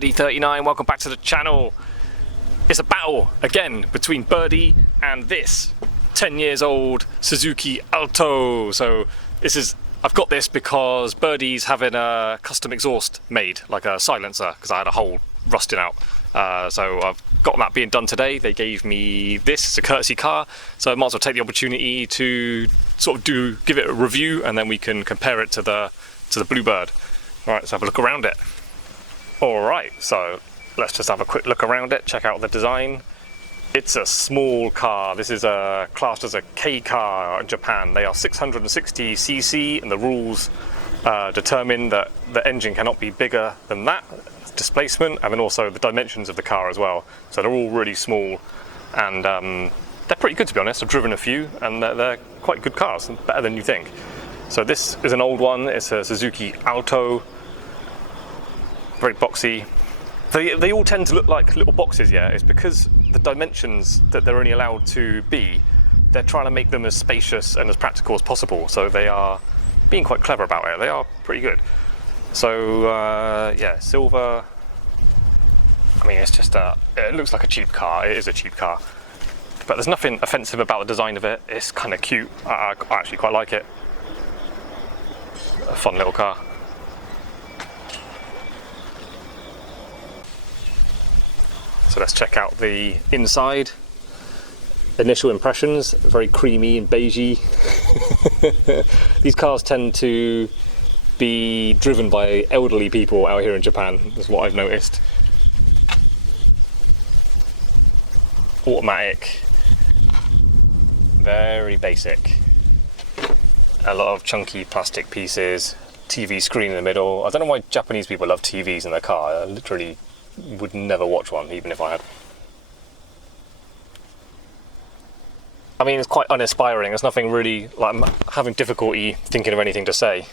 Birdy39, welcome back to the channel. It's a battle again between Birdy and this 10 years old Suzuki Alto. So I've got this because Birdy's having a custom exhaust made, like a silencer, because I had a hole rusting out. So I've got that being done today. They gave me this, it's a courtesy car, so I might as well take the opportunity to sort of give it a review, and then we can compare it to the Bluebird. All right, let's have a look around it. All right, so let's just have a quick look around it, check out the design. It's a small car. This is classed as a K car in Japan. They are 660cc, and the rules determine that the engine cannot be bigger than that displacement, and then also the dimensions of the car as well. So they're all really small, and they're pretty good, to be honest. I've driven a few, and they're quite good cars, better than you think. So this is an old one. It's a Suzuki Alto. Very boxy. They all tend to look like little boxes, yeah. It's because the dimensions that they're only allowed to be, they're trying to make them as spacious and as practical as possible. So they are being quite clever about it. They are pretty good. So yeah, silver. I mean, it's just it looks like a cheap car. It is a cheap car, but there's nothing offensive about the design of it. It's kind of cute. I actually quite like it. A fun little car. So let's check out the inside. Initial impressions, very creamy and beigey. These cars tend to be driven by elderly people out here in Japan, is what I've noticed. Automatic, very basic. A lot of chunky plastic pieces, TV screen in the middle. I don't know why Japanese people love TVs in their car. I literally would never watch one, even if I had. I mean, it's quite uninspiring. There's nothing really, like, I'm having difficulty thinking of anything to say.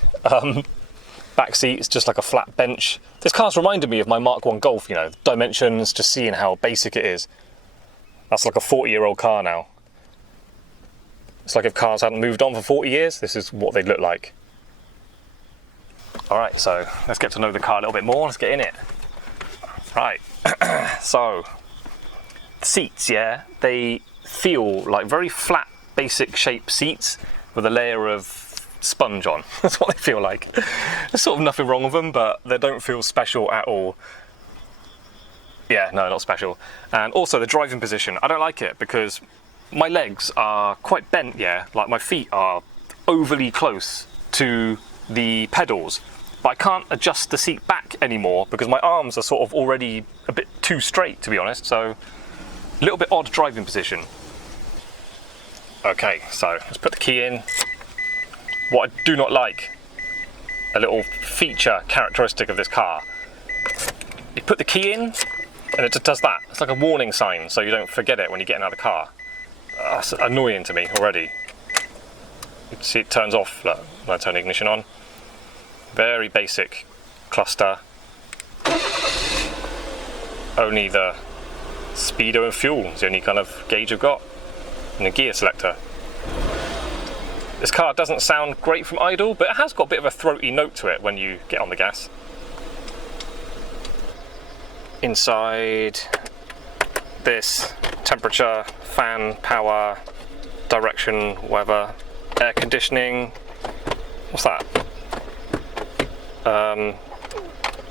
Back seat's just like a flat bench. This car's reminded me of my Mark 1 Golf, you know, dimensions, just seeing how basic it is. That's like a 40-year-old car now. It's like if cars hadn't moved on for 40 years, this is what they'd look like. All right, so let's get to know the car a little bit more. Let's get in it. Right, so the seats, yeah, they feel like very flat, basic shape seats with a layer of sponge on. That's what they feel like. There's sort of nothing wrong with them, but they don't feel special at all. Yeah, no, not special. And also the driving position, I don't like it because my legs are quite bent, yeah, like my feet are overly close to the pedals. But I can't adjust the seat back anymore because my arms are sort of already a bit too straight, to be honest. So a little bit odd driving position. Okay, so let's put the key in. What I do not like, a little feature characteristic of this car. You put the key in and it just does that. It's like a warning sign, so you don't forget it when you're getting out of the car. That's annoying to me already. You can see it turns off when I turn the ignition on. Very basic cluster. Only the speedo and fuel is the only kind of gauge I've got. And a gear selector. This car doesn't sound great from idle, but it has got a bit of a throaty note to it when you get on the gas. Inside, this temperature, fan, power, direction, weather, air conditioning. What's that?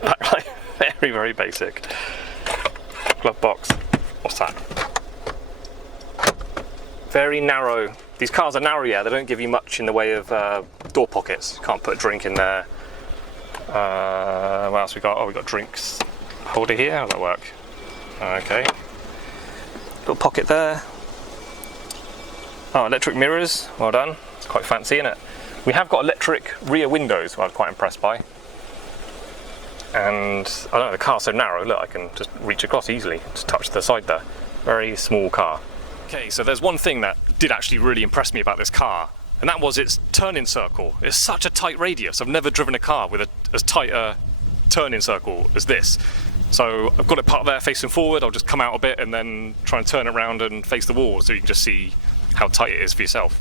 Backlight, very, very basic. Glove box, what's that? Very narrow. These cars are narrow, yeah, they don't give you much in the way of door pockets. You can't put a drink in there. What else we got? Oh, we got drinks holder here, how does that work? Okay. Little pocket there. Oh, electric mirrors, well done. It's quite fancy, isn't it? We have got electric rear windows, which I was quite impressed by. And I don't know, the car's so narrow, look, I can just reach across easily, just touch the side there. Very small car. Okay, so there's one thing that did actually really impress me about this car, and that was its turning circle. It's such a tight radius. I've never driven a car with as tight a turning circle as this. So I've got it parked there facing forward. I'll just come out a bit and then try and turn it around and face the wall so you can just see how tight it is for yourself.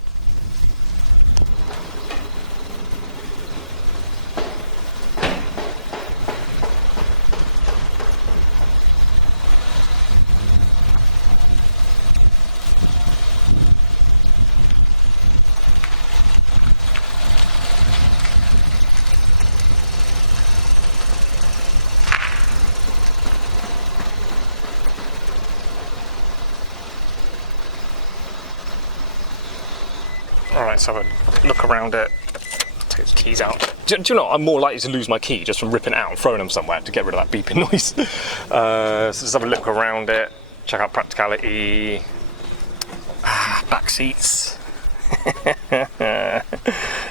let's have a look around it. Take the keys out. Do you know, I'm more likely to lose my key just from ripping it out and throwing them somewhere to get rid of that beeping noise. So let's have a look around it. Check out Practicality. Back seats.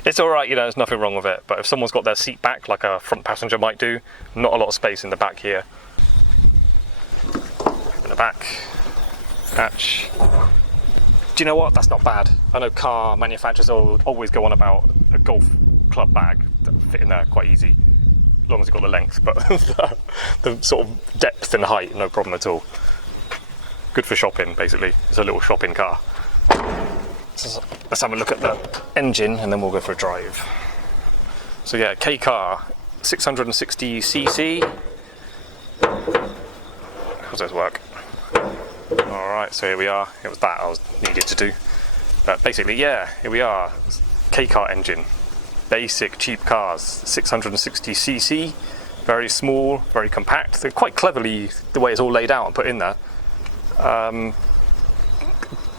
It's alright, you know, there's nothing wrong with it, but if someone's got their seat back like a front passenger might do, not a lot of space in the back here. In the back, hatch. Do you know what? That's not bad. I know car manufacturers always go on about a golf club bag that fit in there quite easy, as long as you've got the length, but the sort of depth and height, no problem at all. Good for shopping, basically. It's a little shopping car. So let's have a look at the engine and then we'll go for a drive. So yeah, K car, 660cc. How does this work? Alright, so here we are. It was that I was needed to do. But basically, yeah, here we are. K car engine. Basic, cheap cars. 660cc. Very small, very compact. They're quite cleverly, the way it's all laid out and put in there.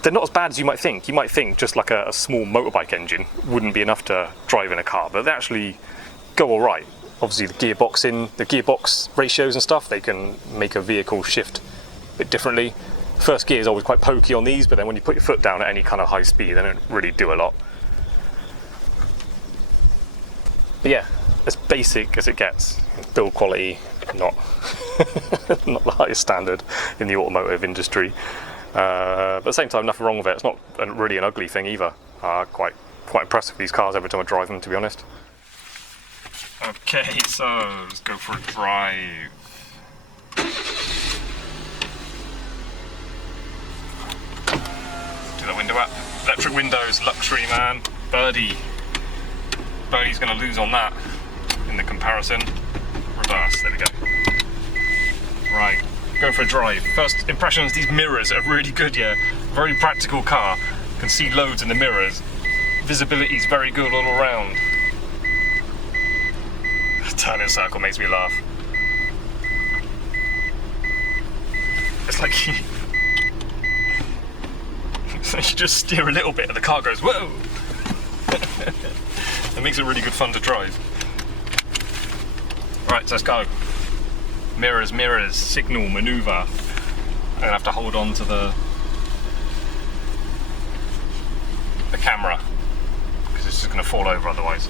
They're not as bad as you might think. You might think just like a small motorbike engine wouldn't be enough to drive in a car, but they actually go all right. Obviously the gearbox ratios and stuff, they can make a vehicle shift a bit differently. First gear is always quite pokey on these, but then when you put your foot down at any kind of high speed, they don't really do a lot. But yeah, as basic as it gets. Build quality, not not the highest standard in the automotive industry. But at the same time, nothing wrong with it. It's not really an ugly thing either. Quite impressed with these cars every time I drive them, to be honest. Okay, so let's go for a drive. Do the window up. Electric windows, luxury, man. Birdy. Birdy's going to lose on that in the comparison. Reverse, there we go. Right. Go for a drive. First impressions, these mirrors are really good, yeah. Very practical car. Can see loads in the mirrors. Visibility is very good all around. Turning circle makes me laugh. It's like you just steer a little bit and the car goes, whoa! It makes it really good fun to drive. Right, so let's go. Mirrors, mirrors, signal, maneuver. I'm gonna have to hold on to the camera because it's just gonna fall over otherwise.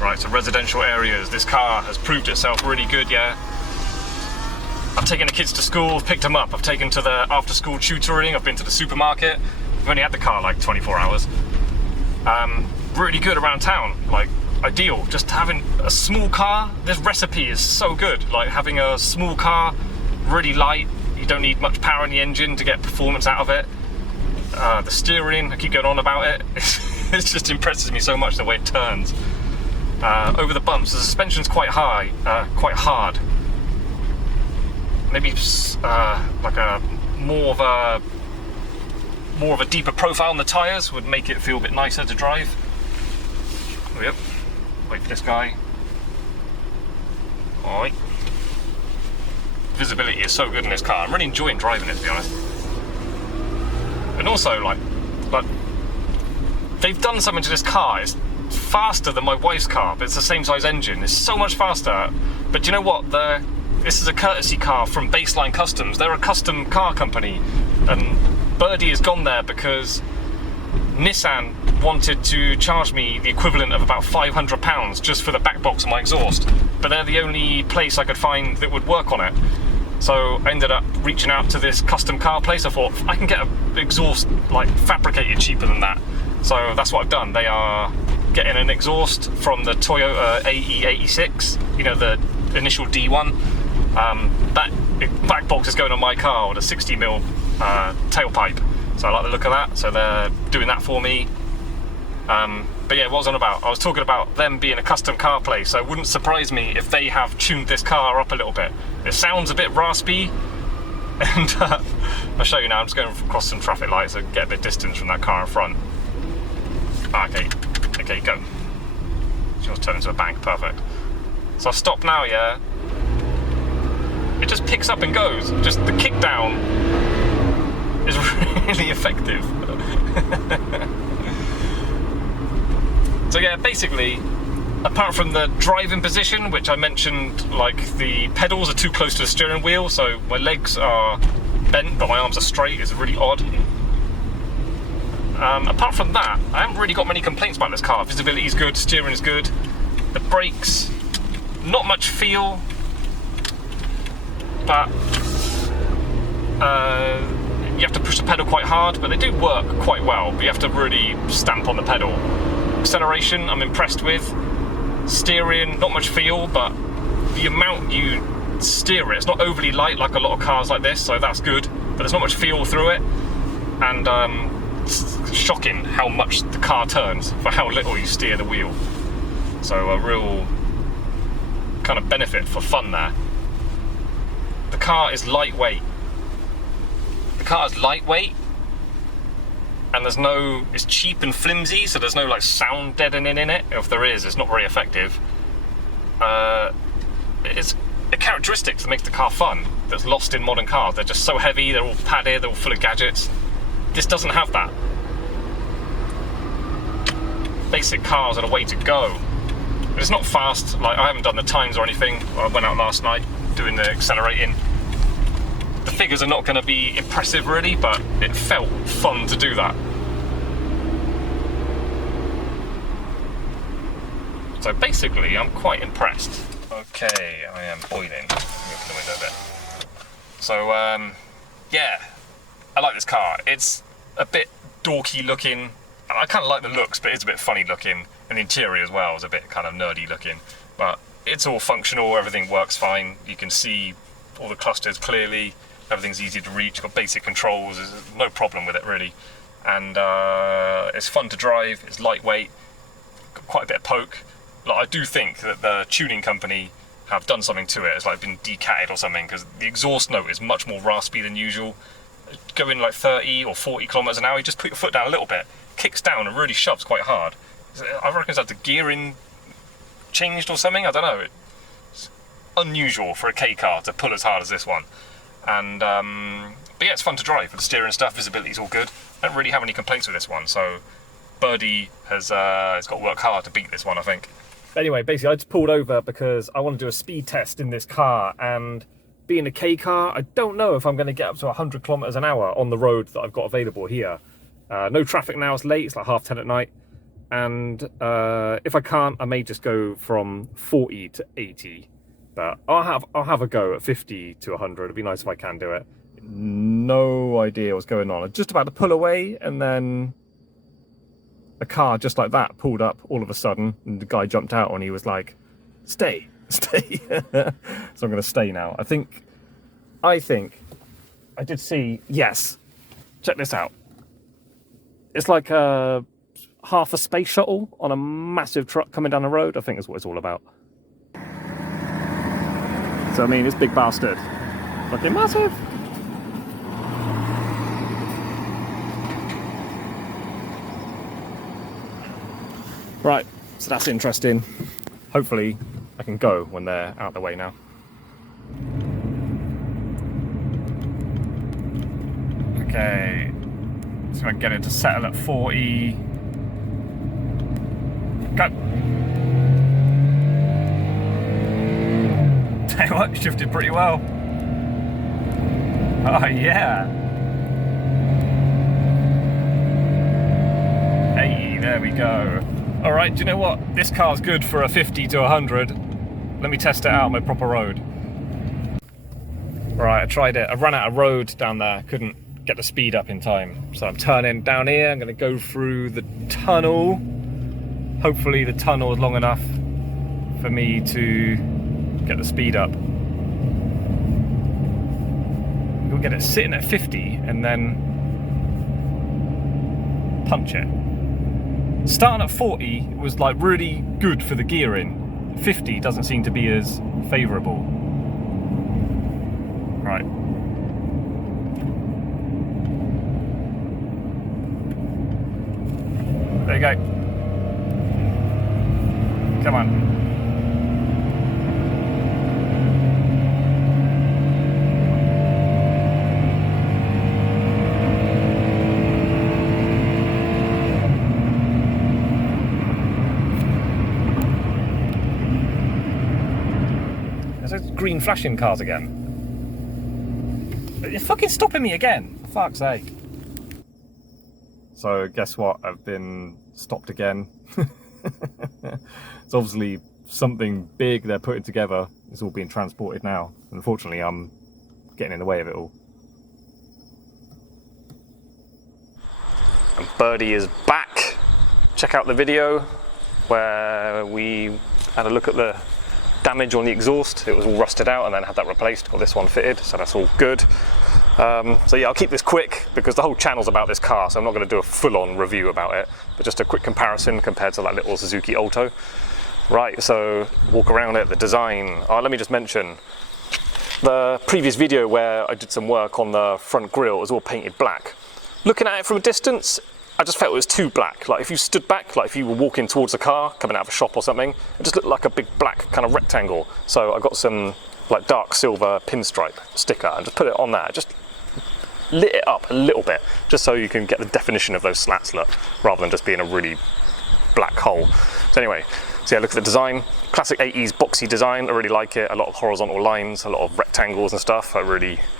Right, so residential areas. This car has proved itself really good, yeah. I've taken the kids to school, picked them up. I've taken to the after-school tutoring. I've been to the supermarket. I've only had the car like 24 hours. Really good around town, like ideal. Just having a small car, this recipe is so good. Like having a small car, really light, you don't need much power in the engine to get performance out of it. The steering, I keep going on about it. It just impresses me so much the way it turns. Over the bumps, the suspension's quite high, quite hard. Maybe like a more of a deeper profile on the tyres would make it feel a bit nicer to drive. Yep. Wait for this guy. Alright. Visibility is so good in this car. I'm really enjoying driving it, to be honest. And also, like they've done something to this car. It's faster than my wife's car, but it's the same size engine. It's so much faster. But do you know what? This is a courtesy car from Baseline Customs. They're a custom car company, and Birdy has gone there because Nissan wanted to charge me the equivalent of about £500 just for the back box of my exhaust, but they're the only place I could find that would work on it. So I ended up reaching out to this custom car place. I thought I can get an exhaust like fabricated cheaper than that, so that's what I've done. They are getting an exhaust from the Toyota AE86, you know, the initial D1. That back box is going on my car with a 60mm tailpipe, so I like the look of that, so they're doing that for me. But yeah, what was I on about? I was talking about them being a custom car place, so it wouldn't surprise me if they have tuned this car up a little bit. It sounds a bit raspy, and I'll show you now. I'm just going across some traffic lights and get a bit distance from that car in front. Okay, go. Just turn into a bank, perfect. So I'll stop now, yeah. It just picks up and goes. Just the kick down is really effective. So yeah, basically, apart from the driving position, which I mentioned, like the pedals are too close to the steering wheel, so my legs are bent but my arms are straight, is really odd. Apart from that, I haven't really got many complaints about this car. Visibility is good, steering is good, the brakes, not much feel, but you have to push the pedal quite hard, but they do work quite well, but you have to really stamp on the pedal. Acceleration, I'm impressed with. Steering, not much feel, but the amount you steer it's not overly light like a lot of cars like this, so that's good, but there's not much feel through it. And it's shocking how much the car turns for how little you steer the wheel. So a real kind of benefit for fun there. The car is lightweight. The car is lightweight, and it's cheap and flimsy, so there's no like sound deadening in it. If there is, it's not very effective. It's a characteristic that makes the car fun that's lost in modern cars. They're just so heavy, they're all padded, they're all full of gadgets. This doesn't have that. Basic cars are the way to go. It's not fast, like I haven't done the times or anything. I went out last night doing the accelerating. The figures are not going to be impressive really, but it felt fun to do that. So basically, I'm quite impressed. Okay, I am oiling. Let me open the window a bit. So, yeah, I like this car. It's a bit dorky looking. I kind of like the looks, but it's a bit funny looking. And the interior as well is a bit kind of nerdy looking. But it's all functional, everything works fine. You can see all the clusters clearly. Everything's easy to reach, got basic controls, there's no problem with it really. And it's fun to drive, it's lightweight, got quite a bit of poke. Like, I do think that the tuning company have done something to it. It's like been decatted or something, because the exhaust note is much more raspy than usual. Going like 30 or 40 kilometers an hour, you just put your foot down a little bit, kicks down and really shoves quite hard. I reckon it's like the gearing changed or something, I don't know. It's unusual for a K car to pull as hard as this one. And but yeah, it's fun to drive. The steering stuff, visibility's all good. I don't really have any complaints with this one, so Birdy has got to work hard to beat this one, I think. Anyway, basically I just pulled over because I want to do a speed test in this car, and being a K car, I don't know if I'm going to get up to 100 kilometers an hour on the road that I've got available here. No traffic now, it's late, it's like 10:30 at night, and if I can't, I may just go from 40 to 80. But I'll have a go at 50 to 100. It'd be nice if I can do it. No idea what's going on. I'm just about to pull away, and then a car just like that pulled up all of a sudden, and the guy jumped out and he was like, stay. So I'm going to stay now. I think I did see, yes, check this out. It's like half a space shuttle on a massive truck coming down the road. I think that's what it's all about. So I mean, this big bastard, fucking massive. Right, so that's interesting. Hopefully I can go when they're out of the way now. Okay, so I get it to settle at 40. Go. Tell you what, shifted pretty well. Oh yeah. Hey, there we go. All right, do you know what? This car's good for a 50 to 100. Let me test it out on my proper road. Right, I tried it. I ran out of road down there. Couldn't get the speed up in time. So I'm turning down here. I'm gonna go through the tunnel. Hopefully the tunnel is long enough for me to get the speed up. We'll get it sitting at 50 and then punch it. Starting at 40 was like really good for the gearing. 50 doesn't seem to be as favourable. Right. There you go. Come on. green flashing cars again. You're fucking stopping me again, for fuck's sake. So guess what? I've been stopped again. It's obviously something big they're putting together. It's all being transported now. Unfortunately, I'm getting in the way of it all. And Birdy is back. Check out the video where we had a look at the damage on the exhaust. It was all rusted out and then had that replaced. Got this one fitted, so that's all good. So yeah, I'll keep this quick because the whole channel's about this car, so I'm not going to do a full-on review about it, but just a quick comparison compared to that little Suzuki Alto. Right, so walk around it, the design. Let me just mention, the previous video where I did some work on the front grille, it was all painted black. Looking at it from a distance, I just felt it was too black. Like if you stood back, like if you were walking towards a car, coming out of a shop or something, it just looked like a big black kind of rectangle. So I got some like dark silver pinstripe sticker and just put it on there. Just lit it up a little bit, just so you can get the definition of those slats look, rather than just being a really black hole. So anyway, so yeah, look at the design. Classic 80s boxy design, I really like it. A lot of horizontal lines, a lot of rectangles and stuff. It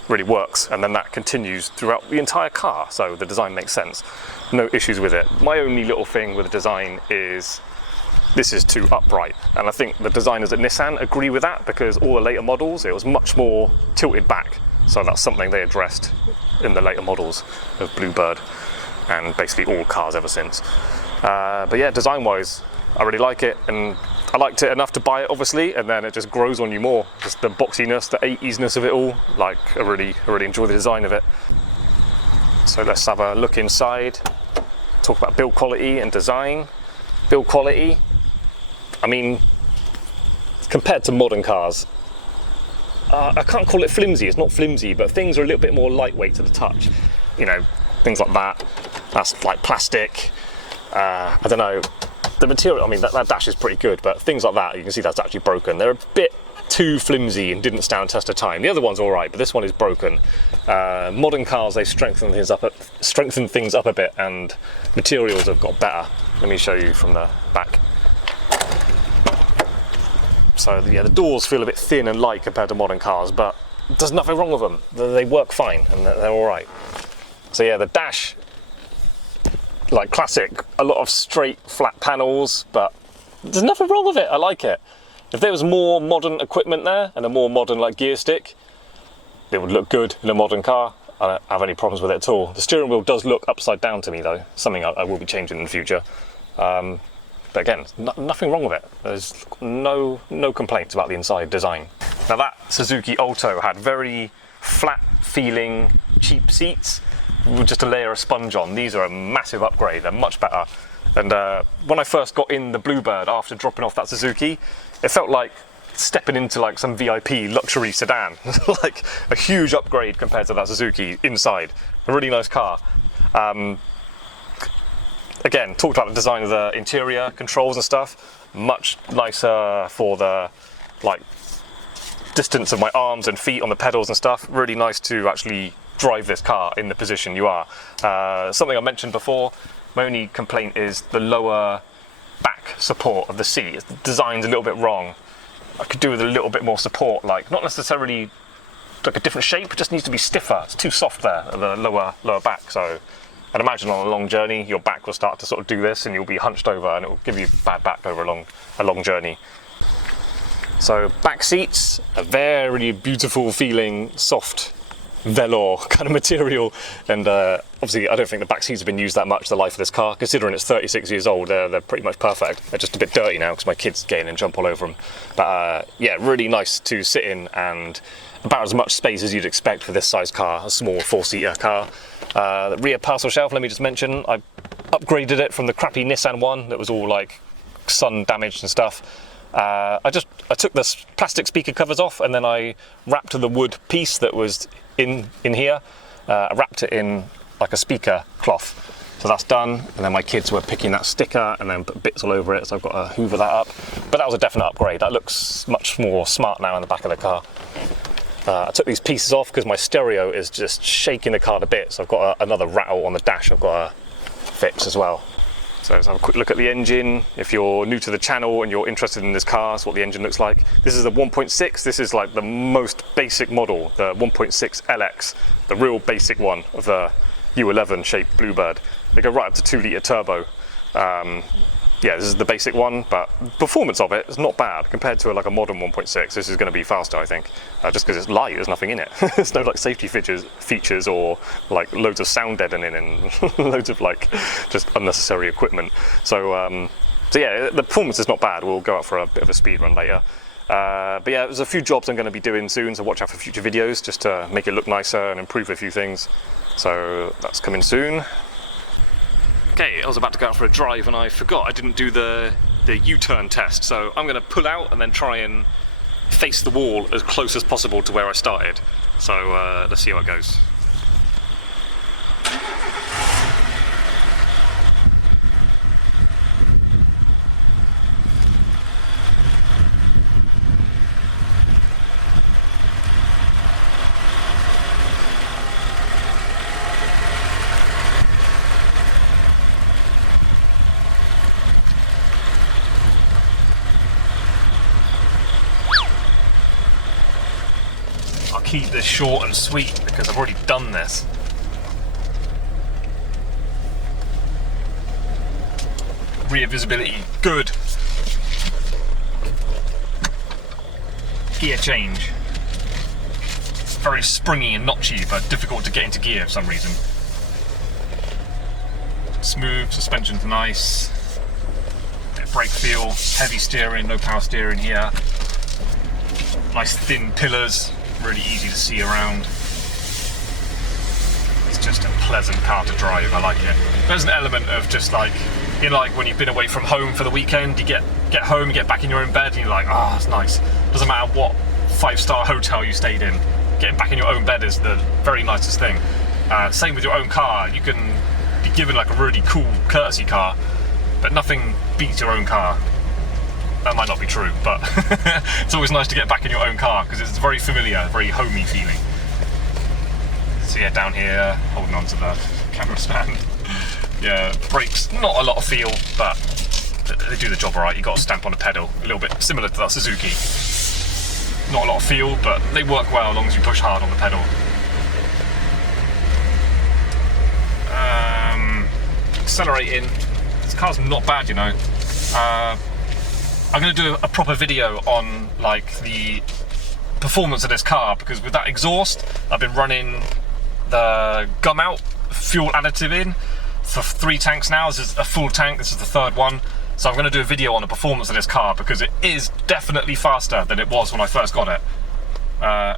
really works. And then that continues throughout the entire car, so the design makes sense. No issues with it. My only little thing with the design is this is too upright. And I think the designers at Nissan agree with that, because all the later models, it was much more tilted back. So that's something they addressed in the later models of Bluebird and basically all cars ever since. But yeah, design-wise, I really like it, and I liked it enough to buy it, obviously, and then it just grows on you more. Just the boxiness, the 80s-ness of it all. Like, I really enjoy the design of it. So let's have a look inside, talk about build quality and design. Build quality, I mean, compared to modern cars, I can't call it flimsy, it's not flimsy, but things are a little bit more lightweight to the touch. You know, things like that, that's like plastic. I don't know, the material, I mean, that dash is pretty good, but things like that, you can see that's actually broken. They're a bit too flimsy and didn't stand the test of time. The other one's all right, but this one is broken. Modern cars, they strengthen things up a bit, and materials have got better. Let me show you from the back. So yeah, the doors feel a bit thin and light compared to modern cars, but there's nothing wrong with them. They work fine and they're all right. So yeah, the dash, like classic, a lot of straight flat panels, but there's nothing wrong with it. I like it. If there was more modern equipment there and a more modern like gear stick, it would look good in a modern car. I don't have any problems with it at all. The steering wheel does look upside down to me though, something I will be changing in the future. But again, nothing wrong with it. There's no complaints about the inside design. Now that Suzuki Alto had very flat feeling cheap seats with just a layer of sponge on. These are a massive upgrade, they're much better. And when I first got in the Bluebird after dropping off that Suzuki, it felt like stepping into like some VIP luxury sedan. Like a huge upgrade compared to that Suzuki inside. A really nice car. Again, talked about the design of the interior controls and stuff. Much nicer for the like distance of my arms and feet on the pedals and stuff. Really nice to actually drive this car in the position you are. Something I mentioned before, my only complaint is the lower back support of the seat. The design's a little bit wrong. I could do with a little bit more support, like not necessarily like a different shape, it just needs to be stiffer. It's too soft there at the lower back. So I'd imagine on a long journey, your back will start to sort of do this and you'll be hunched over and it will give you bad back over a long journey. So back seats, a very beautiful feeling, soft velour kind of material. And obviously I don't think the back seats have been used that much the life of this car. Considering it's 36 years old, they're pretty much perfect. They're just a bit dirty now because my kids get in and jump all over them. But yeah, really nice to sit in and about as much space as you'd expect for this size car, a small 4-seater car. The rear parcel shelf, let me just mention, I upgraded it from the crappy Nissan one that was all like sun damaged and stuff. I took the plastic speaker covers off and then I wrapped the wood piece that was in here. I wrapped it in like a speaker cloth. So that's done, and then my kids were picking that sticker and then put bits all over it, so I've got to hoover that up. But that was a definite upgrade. That looks much more smart now in the back of the car. I took these pieces off because my stereo is just shaking the car to bits. I've got another rattle on the dash I've got to fix as well. So let's have a quick look at the engine. If you're new to the channel and you're interested in this car, that's what the engine looks like. This is a 1.6. This is like the most basic model, the 1.6 LX, the real basic one of the U11 shaped Bluebird. They go right up to 2-litre turbo. Yeah, this is the basic one, but performance of it is not bad compared to like a modern 1.6. This is going to be faster, I think, just because it's light. There's nothing in it. There's no like safety features or like loads of sound deadening and loads of like just unnecessary equipment. So yeah, the performance is not bad. We'll go out for a bit of a speed run later. But yeah, there's a few jobs I'm going to be doing soon, so watch out for future videos just to make it look nicer and improve a few things. So that's coming soon. Okay, I was about to go out for a drive and I forgot I didn't do the U-turn test, so I'm going to pull out and then try and face the wall as close as possible to where I started. So let's see how it goes. I'll keep this short and sweet because I've already done this. Rear visibility, good. Gear change. Very springy and notchy, but difficult to get into gear for some reason. Smooth, suspension's nice. Bit of brake feel, heavy steering, no power steering here. Nice thin pillars. Really easy to see around. It's just a pleasant car to drive, I like it. There's an element of just like, you know, like when you've been away from home for the weekend, you get home, you get back in your own bed and you're like, oh, it's nice. Doesn't matter what 5-star hotel you stayed in, getting back in your own bed is the very nicest thing. Same with your own car. You can be given like a really cool courtesy car, but nothing beats your own car. That might not be true, but it's always nice to get back in your own car because it's very familiar, very homey feeling. So yeah, down here, holding on to the camera stand. Yeah, brakes, not a lot of feel, but they do the job alright. You've got to stamp on a pedal, a little bit similar to that Suzuki. Not a lot of feel, but they work well as long as you push hard on the pedal. Accelerating, this car's not bad, you know. I'm going to do a proper video on like the performance of this car because with that exhaust I've been running the gum out fuel additive in for 3 tanks now. This is a full tank, this is the 3rd one, so I'm going to do a video on the performance of this car because it is definitely faster than it was when I first got it.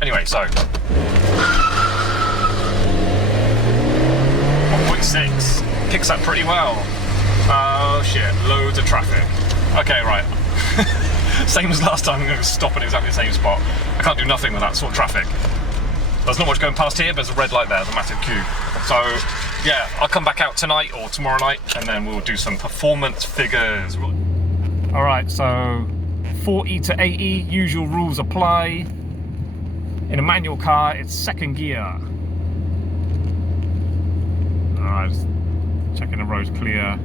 Anyway, so 1.6 picks up pretty well. Oh shit, loads of traffic. Okay, right. Same as last time, I'm going to stop at exactly the same spot. I can't do nothing with that sort of traffic. There's not much going past here, but there's a red light there, there's a massive queue. So, yeah, I'll come back out tonight or tomorrow night, and then we'll do some performance figures. Alright, so 40 to 80, usual rules apply. In a manual car, it's 2nd gear. Alright, checking the road's clear.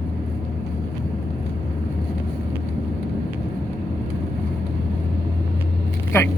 Okay,